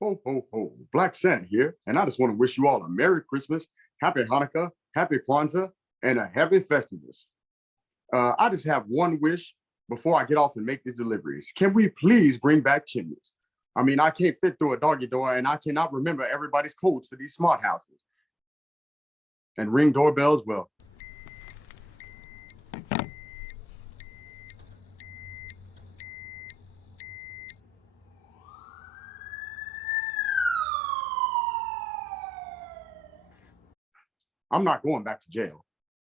Ho, ho, ho. Black Santa here, and I just want to wish you all a Merry Christmas, Happy Hanukkah, Happy Kwanzaa, and a Happy Festivus. I just have one wish before I get off and make these deliveries. Can we please bring back chimneys? I mean, I can't fit through a doggy door, and I cannot remember everybody's codes for these smart houses. And ring doorbells, well. I'm not going back to jail.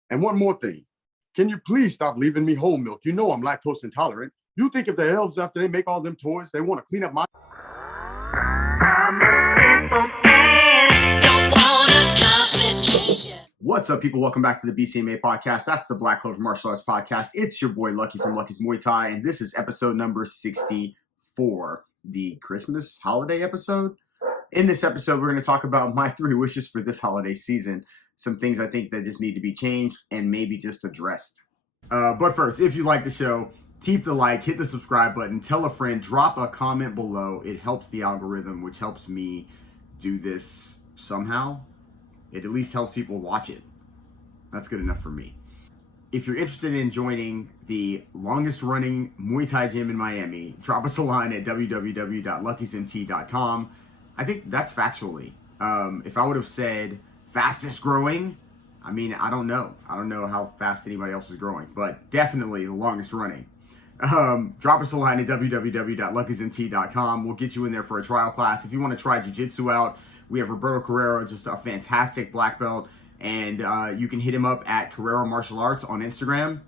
And one more thing. Can you please stop leaving me whole milk? You know I'm lactose intolerant. You think if the elves, after they make all them toys, they want to clean up my... What's up, people? Welcome back to the BCMA podcast. That's the Black Clover Martial Arts podcast. It's your boy Lucky from Lucky's Muay Thai, and this is episode number 64, the Christmas holiday episode. In this episode, we're going to talk about my 3 wishes for this holiday season. Some things I think that just need to be changed and maybe just addressed. But first, if you like the show, keep the like, hit the subscribe button, tell a friend, drop a comment below. It helps the algorithm, which helps me do this somehow. It at least helps people watch it. That's good enough for me. If you're interested in joining the longest running Muay Thai gym in Miami, drop us a line at www.luckysmt.com. I think that's factually. If I would have said fastest growing, I mean, I don't know. I don't know how fast anybody else is growing, but definitely the longest running. Drop us a line at www.luckysmt.com. We'll get you in there for a trial class. If you want to try jiu-jitsu out, we have Roberto Carrero, just a fantastic black belt, and you can hit him up at Carrero Martial Arts on Instagram.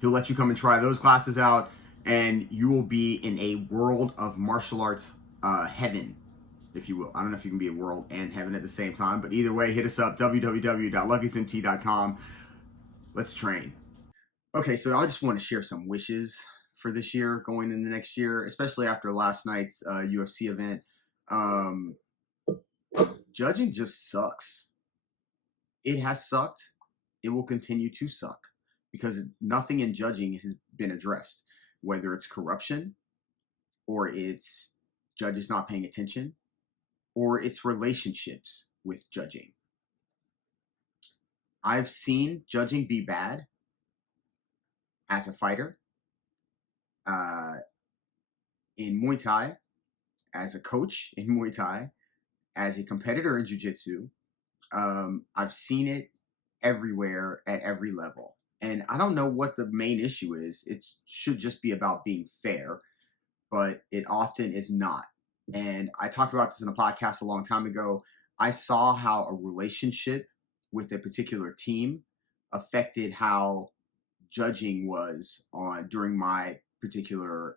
He'll let you come and try those classes out, and you will be in a world of martial arts heaven, if you will. I don't know if you can be a world and heaven at the same time, but either way, hit us up, www.luckysmt.com. Let's train. Okay, so I just want to share some wishes for this year, going into next year, especially after last night's UFC event. Judging just sucks. It has sucked. It will continue to suck because nothing in judging has been addressed, whether it's corruption or it's judges not paying attention or it's relationships with judging. I've seen judging be bad as a fighter, in Muay Thai, as a coach in Muay Thai, as a competitor in Jiu-Jitsu. I've seen it everywhere at every level. And I don't know what the main issue is. It should just be about being fair, but it often is not. And I talked about this in a podcast a long time ago. I saw how a relationship with a particular team affected how judging was during my particular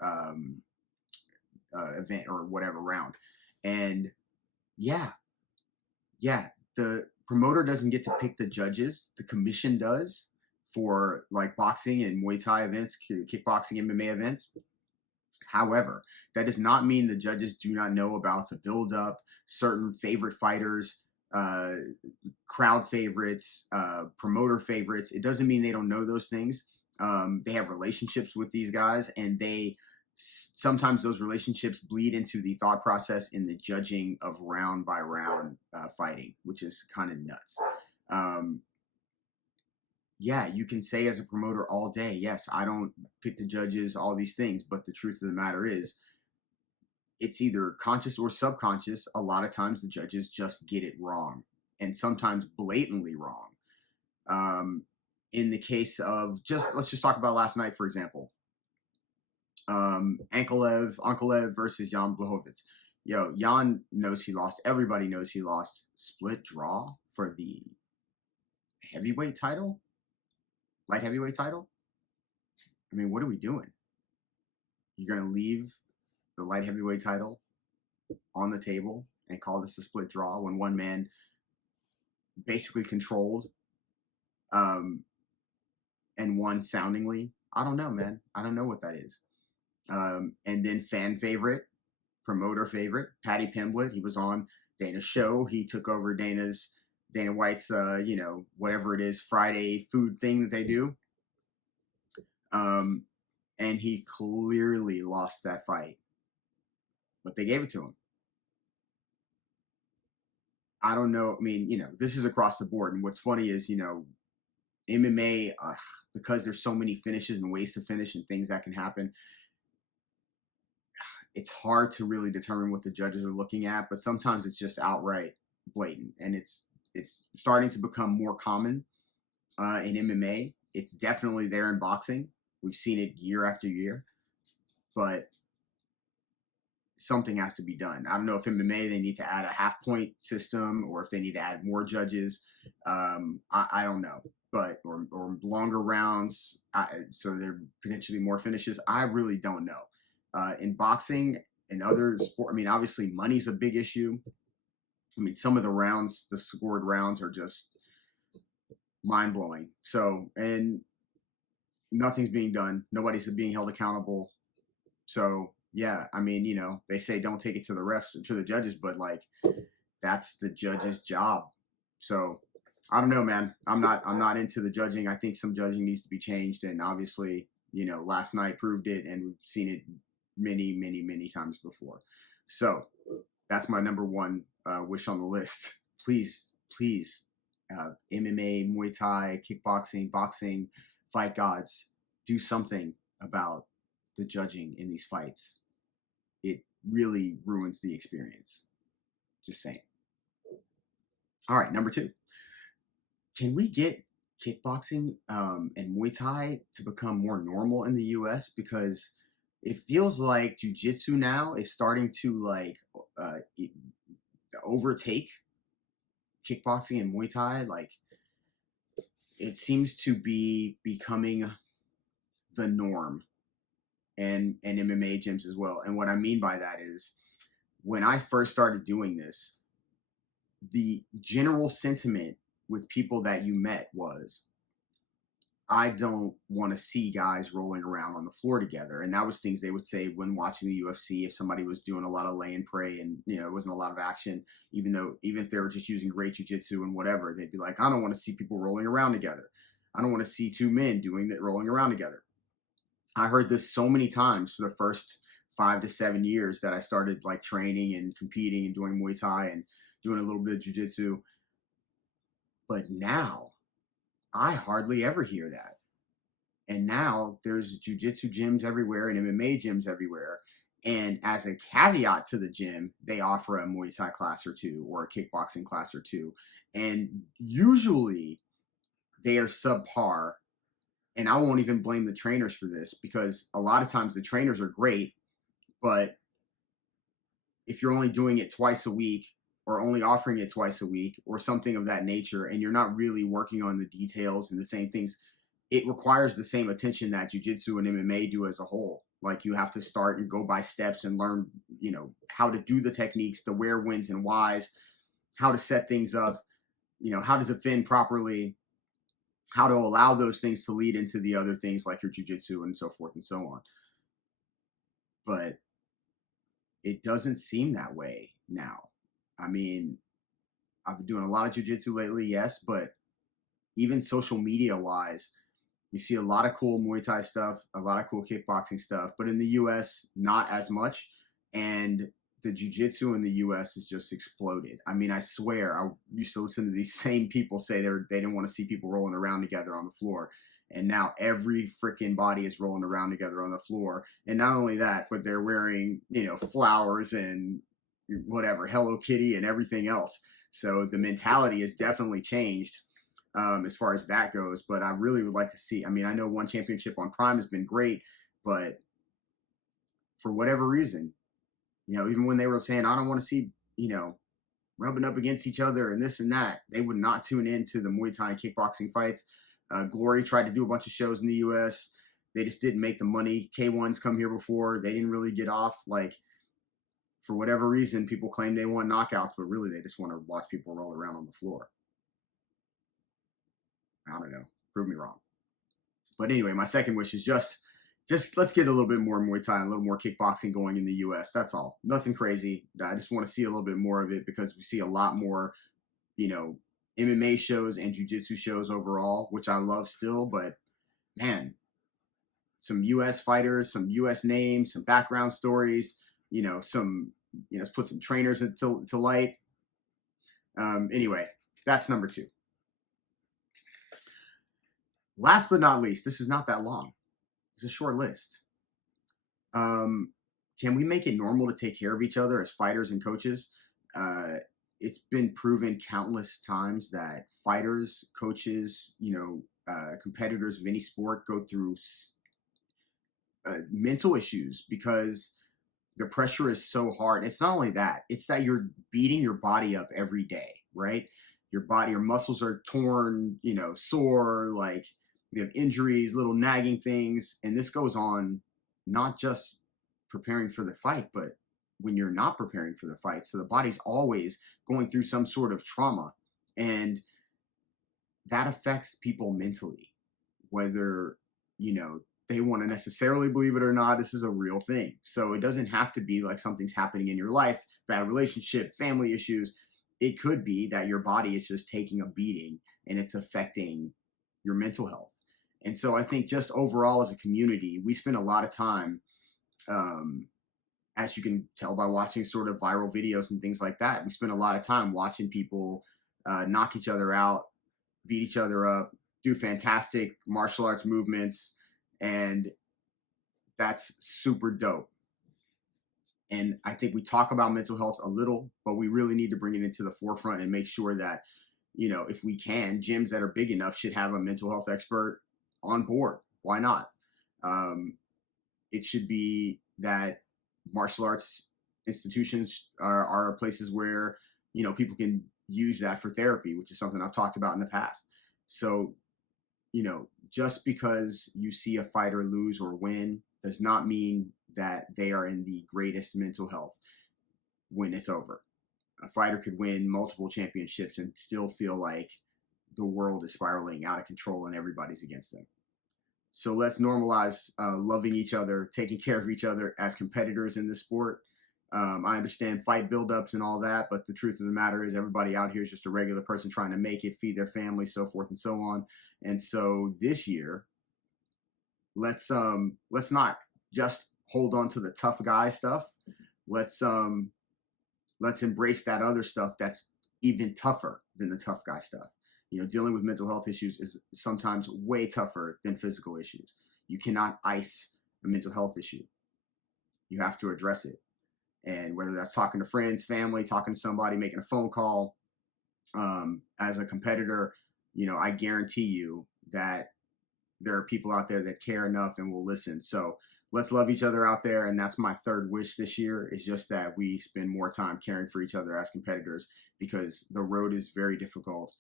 event or whatever round. And yeah, the promoter doesn't get to pick the judges. The commission does for like boxing and Muay Thai events, kickboxing, MMA events. However, that does not mean the judges do not know about the build-up, certain favorite fighters, crowd favorites, promoter favorites. It doesn't mean they don't know those things. They have relationships with these guys, and sometimes those relationships bleed into the thought process in the judging of round by round fighting, which is kind of nuts. Yeah, you can say as a promoter all day, yes, I don't pick the judges, all these things, but the truth of the matter is it's either conscious or subconscious. A lot of times the judges just get it wrong, and sometimes blatantly wrong. In the case of let's just talk about last night, for example. Ankalev versus Jan Blachowicz. Jan knows he lost. Everybody knows he lost. Split draw for the heavyweight title? Light heavyweight title? I mean, what are we doing? You're going to leave the light heavyweight title on the table and call this a split draw when one man basically controlled and won soundingly? I don't know, man. I don't know what that is. And then fan favorite, promoter favorite, Patty Pimblett. He was on Dana's show. He took over Dana White's, whatever it is, Friday food thing that they do. And he clearly lost that fight, but they gave it to him. I don't know. I mean, this is across the board. And what's funny is, MMA, because there's so many finishes and ways to finish and things that can happen, it's hard to really determine what the judges are looking at, but sometimes it's just outright blatant. And it's starting to become more common in MMA. It's definitely there in boxing. We've seen it year after year, but something has to be done. I don't know if MMA, they need to add a half point system or if they need to add more judges. I don't know, but, or longer rounds. So there are potentially more finishes. I really don't know. In boxing and other sport, I mean, obviously money's a big issue. I mean, some of the rounds, the scored rounds are just mind blowing. So, and nothing's being done. Nobody's being held accountable. So, yeah, I mean, they say don't take it to the refs, to the judges, but like that's the judge's job. So I don't know, man. I'm not into the judging. I think some judging needs to be changed. And obviously, last night proved it, and we've seen it many, many, many times before. So that's my number one wish on the list. Please, MMA, Muay Thai, kickboxing, boxing, fight gods, do something about the judging in these fights. It really ruins the experience. Just saying. All right, number 2. Can we get kickboxing and Muay Thai to become more normal in the U.S.? Because it feels like jiu-jitsu now is starting to overtake kickboxing and Muay Thai. Like, it seems to be becoming the norm, and MMA gyms as well. And what I mean by that is, when I first started doing this, the general sentiment with people that you met was, I don't want to see guys rolling around on the floor together. And that was things they would say when watching the UFC. If somebody was doing a lot of lay and pray and, it wasn't a lot of action, even if they were just using great jiu-jitsu and whatever, they'd be like, I don't want to see people rolling around together. I don't want to see two men doing that, rolling around together. I heard this so many times for the first 5 to 7 years that I started like training and competing and doing Muay Thai and doing a little bit of jiu-jitsu. But now I hardly ever hear that. And now there's jiu-jitsu gyms everywhere and MMA gyms everywhere. And as a caveat to the gym, they offer a Muay Thai class or two or a kickboxing class or two. And usually they are subpar. And I won't even blame the trainers for this, because a lot of times the trainers are great, but if you're only doing it twice a week or only offering it twice a week or something of that nature, and you're not really working on the details and the same things, it requires the same attention that jiu-jitsu and MMA do as a whole. Like, you have to start and go by steps and learn, how to do the techniques, the where, whens, and whys, how to set things up, how to defend properly, how to allow those things to lead into the other things like your jiu-jitsu and so forth and so on. But it doesn't seem that way now. I mean, I've been doing a lot of jiu-jitsu lately, yes, but even social media wise, you see a lot of cool Muay Thai stuff, a lot of cool kickboxing stuff, but in the US, not as much. And the jiu-jitsu in the US has just exploded. I mean, I swear, I used to listen to these same people say they didn't want to see people rolling around together on the floor. And now every freaking body is rolling around together on the floor. And not only that, but they're wearing, flowers and whatever, Hello Kitty and everything else. So the mentality has definitely changed as far as that goes. But I really would like to see, I mean, I know one championship on Prime has been great, but for whatever reason, even when they were saying, I don't want to see, rubbing up against each other and this and that, they would not tune into the Muay Thai and kickboxing fights. Glory tried to do a bunch of shows in the U.S. They just didn't make the money. K1's come here before. They didn't really get off. Like, for whatever reason, people claim they want knockouts, but really they just want to watch people roll around on the floor. I don't know. Prove me wrong. But anyway, my second wish is just let's get a little bit more Muay Thai, a little more kickboxing going in the U.S. That's all. Nothing crazy. I just want to see a little bit more of it, because we see a lot more, MMA shows and jiu-jitsu shows overall, which I love still. But man, some U.S. fighters, some U.S. names, some background stories, let's put some trainers to light. Anyway, that's number 2. Last but not least, this is not that long. It's a short list. Can we make it normal to take care of each other as fighters and coaches? It's been proven countless times that fighters, coaches, competitors of any sport go through mental issues because the pressure is so hard. It's not only that, it's that you're beating your body up every day, right? Your muscles are torn, sore, like you have injuries, little nagging things. And this goes on not just preparing for the fight, but when you're not preparing for the fight. So the body's always going through some sort of trauma. And that affects people mentally, whether, they want to necessarily believe it or not. This is a real thing. So it doesn't have to be like something's happening in your life, bad relationship, family issues. It could be that your body is just taking a beating and it's affecting your mental health. And so I think just overall as a community, we spend a lot of time, as you can tell by watching sort of viral videos and things like that, we spend a lot of time watching people knock each other out, beat each other up, do fantastic martial arts movements. And that's super dope. And I think we talk about mental health a little, but we really need to bring it into the forefront and make sure that, if we can, gyms that are big enough should have a mental health expert on board. Why not? It should be that martial arts institutions are places where, people can use that for therapy, which is something I've talked about in the past. So, just because you see a fighter lose or win does not mean that they are in the greatest mental health when it's over. A fighter could win multiple championships and still feel like the world is spiraling out of control and everybody's against them. So let's normalize loving each other, taking care of each other as competitors in this sport. I understand fight buildups and all that, but the truth of the matter is everybody out here is just a regular person trying to make it, feed their family, so forth and so on. And so this year, let's not just hold on to the tough guy stuff. Let's embrace that other stuff that's even tougher than the tough guy stuff. Dealing with mental health issues is sometimes way tougher than physical issues. You cannot ice a mental health issue. You have to address it. And whether that's talking to friends, family, talking to somebody, making a phone call, as a competitor, I guarantee you that there are people out there that care enough and will listen. So let's love each other out there. And that's my third wish this year, is just that we spend more time caring for each other as competitors, because the road is very difficult.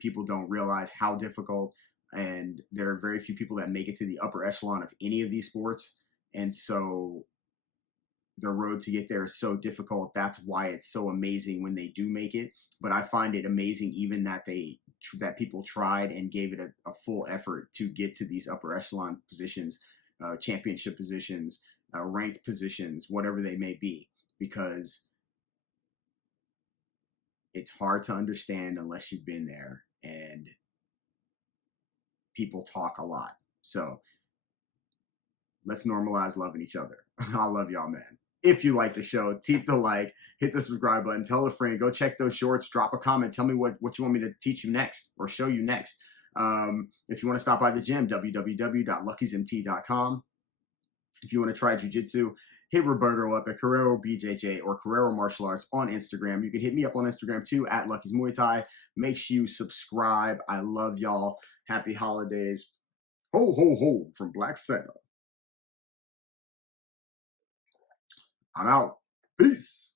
People don't realize how difficult, and there are very few people that make it to the upper echelon of any of these sports. And so the road to get there is so difficult. That's why it's so amazing when they do make it. But I find it amazing even that people tried and gave it a full effort to get to these upper echelon positions, championship positions, ranked positions, whatever they may be, because it's hard to understand unless you've been there, and people talk a lot. So let's normalize loving each other. I love y'all, man. If you like the show, keep the like, hit the subscribe button, tell a friend, go check those shorts, drop a comment, tell me what you want me to teach you next or show you next. If you want to stop by the gym, www.luckysmt.com. If you want to try jiu-jitsu, hit Roberto up at Carrero BJJ or Carrero Martial Arts on Instagram. You can hit me up on Instagram too, at Lucky's Muay Thai. Make sure you subscribe. I love y'all. Happy holidays. Ho, ho, ho from Black Santa. I'm out. Peace.